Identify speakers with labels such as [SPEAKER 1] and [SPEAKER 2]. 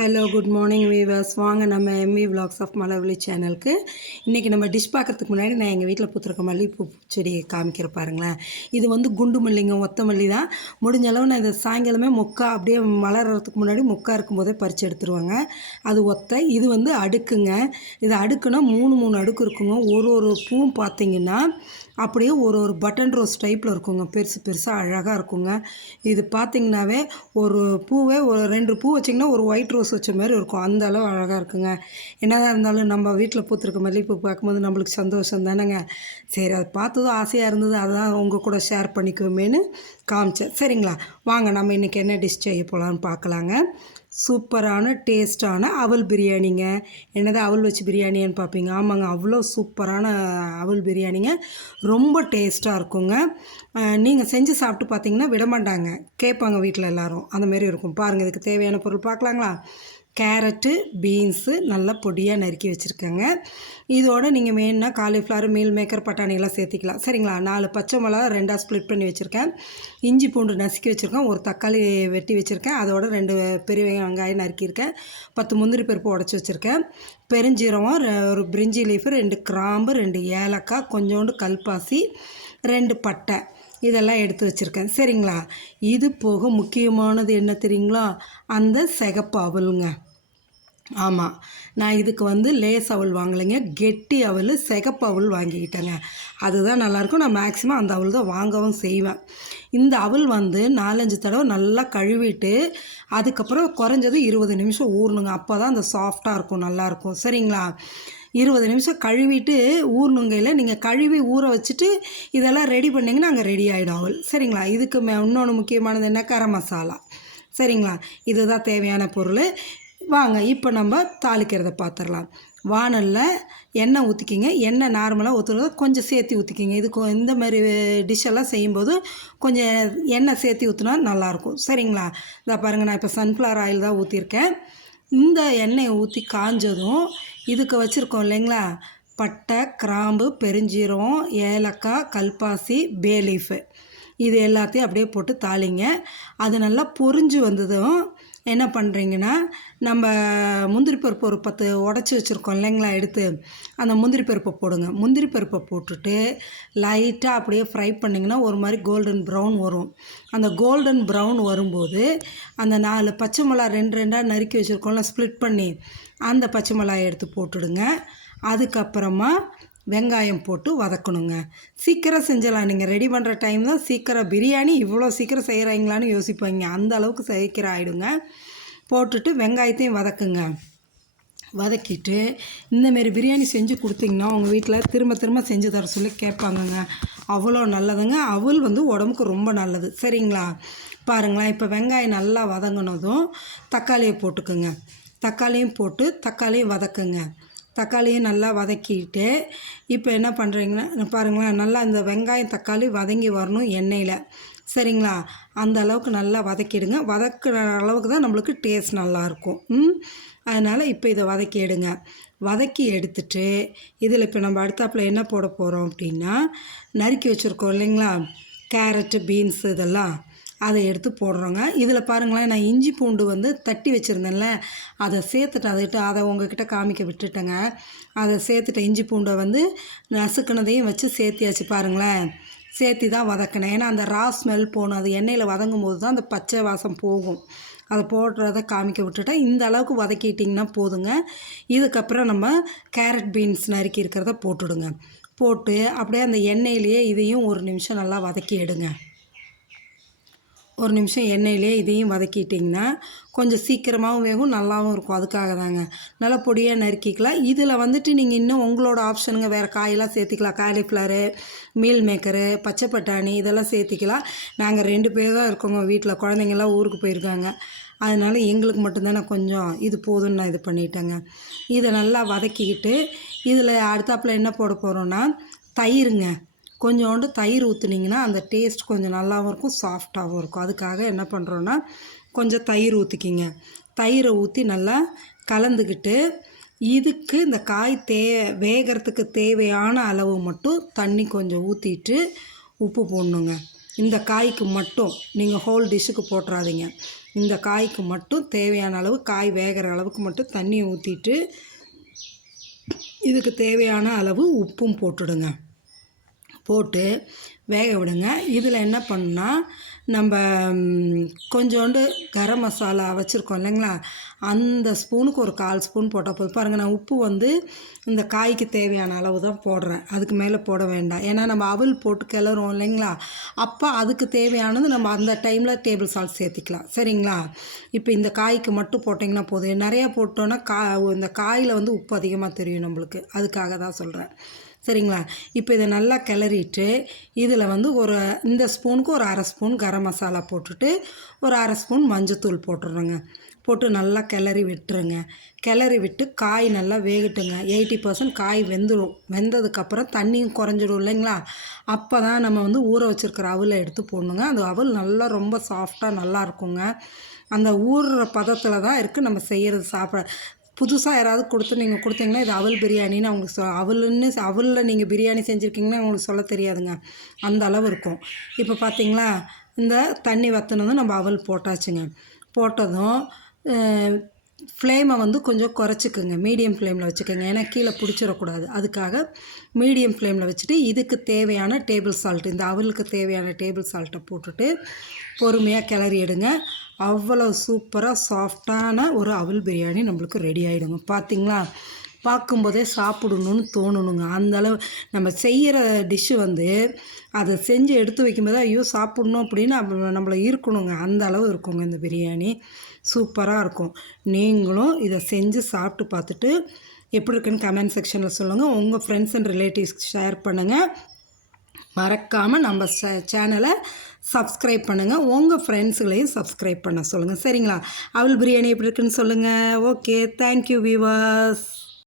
[SPEAKER 1] Hello good morning viewers வாங்க நம்ம ME vlogs of Malarvizhi சேனலுக்கு இன்றைக்கி நம்ம டிஷ் பார்க்கறதுக்கு முன்னாடி நான் எங்கள் வீட்டில் பூத்திருக்க மல்லிகைப்பூ செடியை காமிக்கிற பாருங்களேன். இது வந்து குண்டு மல்லிங்க ஒத்த மல்லி தான். முடிஞ்ச அளவு நான் இதை சாயங்காலமே மொக்கா அப்படியே மலர்றதுக்கு முன்னாடி மொக்கா இருக்கும்போதே பறித்து எடுத்துருவாங்க. அது ஒத்த இது வந்து அடுக்குங்க. இது அடுக்குனா மூணு மூணு அடுக்கு இருக்குங்க. ஒரு ஒரு பூவும் பார்த்தீங்கன்னா அப்படியே ஒரு ஒரு பட்டன் ரோஸ் டைப்பில் இருக்குங்க. பெருசு பெருசாக அழகாக இருக்குங்க. இது பார்த்திங்கனாவே ஒரு பூவே ஒரு ரெண்டு பூ வச்சிங்கன்னா ஒரு ஒயிட் ரோஸ் வச்ச மாதிரி இருக்கும். அந்த அளவு அழகாக இருக்குங்க. என்னதான் இருந்தாலும் நம்ம வீட்டில் பூத்திருக்க மல்லிகைப்பூ பார்க்கும்போது நம்மளுக்கு சந்தோஷம் தானேங்க. சரி அதை பார்த்ததும் ஆசையாக இருந்தது. அதான் உங்கள் கூட ஷேர் பண்ணிக்குவேன்னு காமிச்சேன். சரிங்களா? வாங்க நம்ம இன்றைக்கி என்ன டிஷ் செய்ய போகலான்னு பார்க்கலாங்க சூப்பரான டேஸ்டான அவல் பிரியாணிங்க. என்னது அவல் வச்சு பிரியாணின்னு பார்ப்பீங்க ஆமாங்க அவ்வளோ சூப்பரான அவல் பிரியாணிங்க. ரொம்ப டேஸ்ட்டாக இருக்குங்க. நீங்கள் செஞ்சு சாப்பிட்டு பார்த்தீங்கன்னா விடமாட்டாங்க. கேட்பாங்க வீட்டில் எல்லோரும். அந்த மாதிரி இருக்கும். பாருங்கள் இதுக்கு தேவையான பொருள். பார்க்கலாங்களா கேரட்டு பீன்ஸு நல்லா பொடியாக நறுக்கி வச்சுருக்கேங்க. இதோட நீங்கள் மெயின்னா காலிஃப்ளவர் மீல் மேக்கர் பட்டாணியெல்லாம் சேர்த்திக்கலாம். சரிங்களா? நாலு பச்சை மிளகா ரெண்டாக ஸ்ப்ளிட் பண்ணி வச்சுருக்கேன். இஞ்சி பூண்டு நசுக்கி வச்சுருக்கேன். ஒரு தக்காளி வெட்டி வச்சுருக்கேன். அதோட ரெண்டு பெரிய வெங்காயம் நறுக்கியிருக்கேன். பத்து முந்திரி பருப்பு உடச்சி வச்சுருக்கேன். பெருஞ்சீரகம் ஒரு பிரிஞ்சி லீஃபு ரெண்டு கிராம்பு ரெண்டு ஏலக்காய் கொஞ்சோண்டு கல்பாசி ரெண்டு பட்டை. இதெல்லாம் எடுத்து வச்சுருக்கேன். சரிங்களா? இது போக முக்கியமானது என்ன தெரியுங்களா? அந்த சிகப்பு அவலுங்க ஆமாம் நான் இதுக்கு வந்து லேஸ் அவள் வாங்கலைங்க. கெட்டி அவள் சிகப்பு அவள் வாங்கிக்கிட்டேங்க. அதுதான் நல்லாயிருக்கும் நான் மேக்ஸிமம் அந்த அவள் தான் வாங்கவும் செய்வேன். இந்த அவள் வந்து நாலஞ்சு தடவை நல்லா கழுவிட்டு அதுக்கப்புறம் குறைஞ்சது இருபது நிமிஷம் ஊறணுங்க. அப்போ தான் அந்த சாஃப்டாக இருக்கும் நல்லாயிருக்கும் சரிங்களா? இருபது நிமிஷம் கழுவிட்டு ஊறணுங்கையில் நீங்கள் கழுவி ஊற வச்சுட்டு இதெல்லாம் ரெடி பண்ணிங்கன்னா அங்கே ரெடி ஆகிடும் அவள் சரிங்களா? இதுக்கு மே இன்னொன்று முக்கியமானது என்ன? கரம் மசாலா. சரிங்களா? இதுதான் தேவையான பொருள். வாங்க இப்போ நம்ம தாளிக்கிறத பார்த்துடலாம் வானலில் எண்ணெய் ஊற்றிக்கிங்க எண்ணெய் நார்மலாக ஊற்றுறது கொஞ்சம் சேர்த்து ஊற்றிக்கிங்க இது இந்த மாதிரி டிஷ்ஷெல்லாம் செய்யும்போது கொஞ்சம் எண்ணெய் சேர்த்து ஊற்றினா நல்லாயிருக்கும் சரிங்களா? இதை பாருங்கள் நான் இப்போ சன்ஃப்ளவர் ஆயில் தான் ஊற்றிருக்கேன் இந்த எண்ணெயை ஊற்றி காஞ்சதும் இதுக்கு வச்சுருக்கோம் இல்லைங்களா? பட்டை கிராம்பு பெருஞ்சீரகம் ஏலக்காய் கல்பாசி பேலீஃபு இது எல்லாத்தையும் அப்படியே போட்டு தாளிங்க. அது நல்லா பொரிஞ்சு வந்ததும் என்ன பண்ணுறீங்கன்னா நம்ம முந்திரி பருப்பு ஒரு பத்து உடச்சி வச்சுருக்கோம் இல்லைங்களா எடுத்து. அந்த முந்திரி பருப்பை போடுங்க. முந்திரி பருப்பை போட்டுட்டு லைட்டாக அப்படியே ஃப்ரை பண்ணிங்கன்னா ஒரு மாதிரி கோல்டன் ப்ரௌன் வரும். அந்த கோல்டன் ப்ரௌன் வரும்போது அந்த நாலு பச்சை மிளகா ரெண்டு ரெண்டாக நறுக்கி வச்சுருக்கோம்ல ஸ்ப்ளிட் பண்ணி அந்த பச்சை மிளகாய் எடுத்து போட்டுடுங்க. அதுக்கப்புறமா வெங்காயம் போட்டு வதக்கணுங்க. சீக்கிரம் செஞ்சிடலாம் நீங்கள் ரெடி பண்ணுற டைம் தான் சீக்கிரம் பிரியாணி இவ்வளோ சீக்கிரம் செய்கிறாங்களான்னு யோசிப்பாங்க. அந்த அளவுக்கு சீக்கிரம் ஆகிடுங்க போட்டுட்டு வெங்காயத்தையும் வதக்குங்க. வதக்கிட்டு இந்தமாரி பிரியாணி செஞ்சு கொடுத்தீங்கன்னா உங்கள் வீட்டில் திரும்ப திரும்ப செஞ்சு தர சொல்லி கேட்பாங்கங்க. அவ்வளோ நல்லதுங்க. அவல் வந்து உடம்புக்கு ரொம்ப நல்லது. சரிங்களா? பாருங்களேன். இப்போ வெங்காயம் நல்லா வதங்கினதும் தக்காளியை போட்டுக்குங்க. தக்காளியும் போட்டு தக்காளியும் வதக்குங்க. தக்காளியும் நல்லா வதக்கிட்டு இப்போ என்ன பண்ணுறீங்கன்னா பாருங்களேன் நல்லா இந்த வெங்காயம் தக்காளி வதங்கி வரணும் எண்ணெயில். சரிங்களா? அந்த அளவுக்கு நல்லா வதக்கிடுங்க. வதக்குற அளவுக்கு தான் நம்மளுக்கு டேஸ்ட் நல்லாயிருக்கும் ம்? அதனால் இப்போ இதை வதக்கி எடுங்க. வதக்கி எடுத்துட்டு இதில் இப்போ நம்ம அடுத்தாப்புல என்ன போட போகிறோம் அப்படின்னா நறுக்கி வச்சுருக்கோம் இல்லைங்களா? கேரட்டு பீன்ஸ் இதெல்லாம். அதை எடுத்து போடுறோங்க. இதில் பாருங்களேன் நான் இஞ்சி பூண்டு வந்து தட்டி வச்சுருந்தேன்ல அதை சேர்த்துட்டேன் அதை அதை உங்ககிட்ட காமிக்க விட்டுட்டேங்க. அதை சேர்த்துட்டேன் இஞ்சி பூண்டை வந்து நசுக்குனதையும் வச்சு சேர்த்தியாச்சு பாருங்களேன். சேர்த்தி தான் வதக்கினேன். ஏன்னா அந்த ரா ஸ்மெல் போகணும் அது எண்ணெயில் வதங்கும் போது தான் அந்த பச்சை வாசம் போகும். அதை போடுறத காமிக்க விட்டுட்டேன். இந்த அளவுக்கு வதக்கிட்டிங்கன்னா போதுங்க. இதுக்கப்புறம் நம்ம கேரட் பீன்ஸ் நறுக்கி இருக்கிறத போட்டுடுங்க. போட்டு அப்படியே அந்த எண்ணெயிலேயே இதையும் ஒரு நிமிஷம் நல்லா வதக்கி எடுங்க. ஒரு நிமிஷம் எண்ணெயிலே இதையும் வதக்கிட்டிங்கன்னா கொஞ்சம் சீக்கிரமாகவும் வேகும் நல்லாவும் இருக்கும். அதுக்காக தாங்க. நல்லா பொடியாக நறுக்கிக்கலாம். இதில் வந்துட்டு நீங்கள் இன்னும் உங்களோட ஆப்ஷனுங்க வேறு காயெல்லாம் சேர்த்திக்கலாம். காலிஃப்ளவரு மீல் மேக்கரு பச்சை பட்டாணி இதெல்லாம் சேர்த்திக்கலாம். நாங்கள் ரெண்டு பேர் தான் இருக்கோங்க வீட்டில் குழந்தைங்கள்லாம் ஊருக்கு போயிருக்காங்க. அதனால் எங்களுக்கு மட்டும்தானே கொஞ்சம் இது போதும்னு நான் இது பண்ணிட்டேங்க. இதை நல்லா வதக்கிக்கிட்டு இதில் அடுத்தாப்பில் என்ன போட போகிறோன்னா தயிருங்க. கொஞ்சோண்டு தயிர் ஊற்றுனீங்கன்னா அந்த டேஸ்ட் கொஞ்சம் நல்லாவும் இருக்கும் சாஃப்டாகவும் இருக்கும். அதுக்காக என்ன பண்ணுறோன்னா கொஞ்சம் தயிர் ஊற்றிக்கிங்க தயிரை ஊற்றி நல்லா கலந்துக்கிட்டு இதுக்கு இந்த காய் தே வேகிறதுக்கு தேவையான அளவு மட்டும் தண்ணி கொஞ்சம் ஊற்றிட்டு உப்பு போடணுங்க. இந்த காய்க்கு மட்டும் நீங்கள் ஹோல் டிஷ்ஷுக்கு போட்டுறாதீங்க. இந்த காய்க்கு மட்டும் தேவையான அளவு காய் வேகிற அளவுக்கு மட்டும் தண்ணியை ஊற்றிட்டு இதுக்கு தேவையான அளவு உப்பும் போட்டுடுங்க. போட்டு வேக விடுங்க. இதில் என்ன பண்ணுன்னா நம்ம கொஞ்சோண்டு கரம் மசாலா வச்சுருக்கோம் இல்லைங்களா? அந்த ஸ்பூனுக்கு ஒரு கால் ஸ்பூன் போட்டால் போதும். பாருங்கள் நான் உப்பு வந்து இந்த காய்க்கு தேவையான அளவு தான் போடுறேன். அதுக்கு மேலே போட வேண்டாம். ஏன்னா நம்ம அவல் போட்டு கிளறோம் இல்லைங்களா? அப்போ அதுக்கு தேவையானது நம்ம அந்த டைமில் டேபிள் சால்ட் சேர்த்திக்கலாம். சரிங்களா? இப்போ இந்த காய்க்கு மட்டும் போட்டிங்கன்னா போதும். நிறையா போட்டோன்னா கா இந்த காயில் வந்து உப்பு அதிகமாக தெரியும் நம்மளுக்கு. அதுக்காக தான் சொல்கிறேன். சரிங்களா? இப்போ இதை நல்லா கிளறிட்டு இதில் வந்து ஒரு இந்த ஸ்பூனுக்கு ஒரு அரை ஸ்பூன் கரம் மசாலா போட்டுட்டு ஒரு அரை ஸ்பூன் மஞ்சத்தூள் போட்டுடுறோங்க. போட்டு நல்லா கிளறி விட்டுருங்க. கிளறி விட்டு காய் நல்லா வேகட்டுங்க. எயிட்டி பர்சன்ட் காய் வெந்துடும். வெந்ததுக்கப்புறம் தண்ணியும் குறைஞ்சிடும் இல்லைங்களா? அப்போ தான் நம்ம வந்து ஊற வச்சுருக்கிற அவலை எடுத்து போடணுங்க. அந்த அவல் நல்லா ரொம்ப சாஃப்டாக நல்லா இருக்குங்க. அந்த ஊறுற பதத்தில் தான் இருக்குது நம்ம செய்கிறது சாப்பிட புதுசாக யாராவது கொடுத்து நீங்கள் கொடுத்தீங்கன்னா இது அவல் பிரியாணின்னு அவங்களுக்கு சொ அவலுன்னு அவலில் நீங்கள் பிரியாணி செஞ்சுருக்கீங்கன்னா அவங்களுக்கு சொல்ல தெரியாதுங்க. அந்த அளவு இருக்கும். இப்போ பார்த்தீங்களா இந்த தண்ணி வற்றினதும் நம்ம அவல் போட்டாச்சுங்க. போட்டதும் ஃப்ளேமை வந்து கொஞ்சம் குறைச்சிக்கோங்க. மீடியம் ஃப்ளேமில் வச்சுக்கோங்க. ஏன்னா கீழே பிடிச்சிடக்கூடாது. அதுக்காக மீடியம் ஃப்ளேமில் வச்சுட்டு இதுக்கு தேவையான டேபிள் சால்ட் இந்த அவலுக்கு தேவையான டேபிள் சால்ட்டை போட்டுட்டு பொறுமையாக கிளறி எடுங்க. அவ்வளோ சூப்பராக சாஃப்டான ஒரு அவல் பிரியாணி நம்மளுக்கு ரெடி ஆகிடுங்க பார்த்தீங்களா பார்க்கும்போதே சாப்பிடணும்னு தோணணுங்க. அந்த அளவு நம்ம செய்கிற டிஷ்ஷு வந்து அதை செஞ்சு எடுத்து வைக்கும்போது ஐயோ சாப்பிட்ணும் அப்படின்னு நம்மளை இருக்கணுங்க அந்த அளவு இருக்குங்க இந்த பிரியாணி. சூப்பராக இருக்கும். நீங்களும் இதை செஞ்சு சாப்பிட்டு பார்த்துட்டு எப்படி இருக்குன்னு கமெண்ட் செக்ஷனில் சொல்லுங்கள் உங்கள் ஃப்ரெண்ட்ஸ் அண்ட் ரிலேட்டிவ்ஸ் ஷேர் பண்ணுங்கள் மறக்காமல் நம்ம சேனலை சப்ஸ்கிரைப் பண்ணுங்கள் உங்கள் ஃப்ரெண்ட்ஸுகளையும் சப்ஸ்கிரைப் பண்ண சொல்லுங்கள் சரிங்களா? அவள் பிரியாணி எப்படி இருக்குன்னு சொல்லுங்கள் ஓகே தேங்க்யூ வியூவர்ஸ்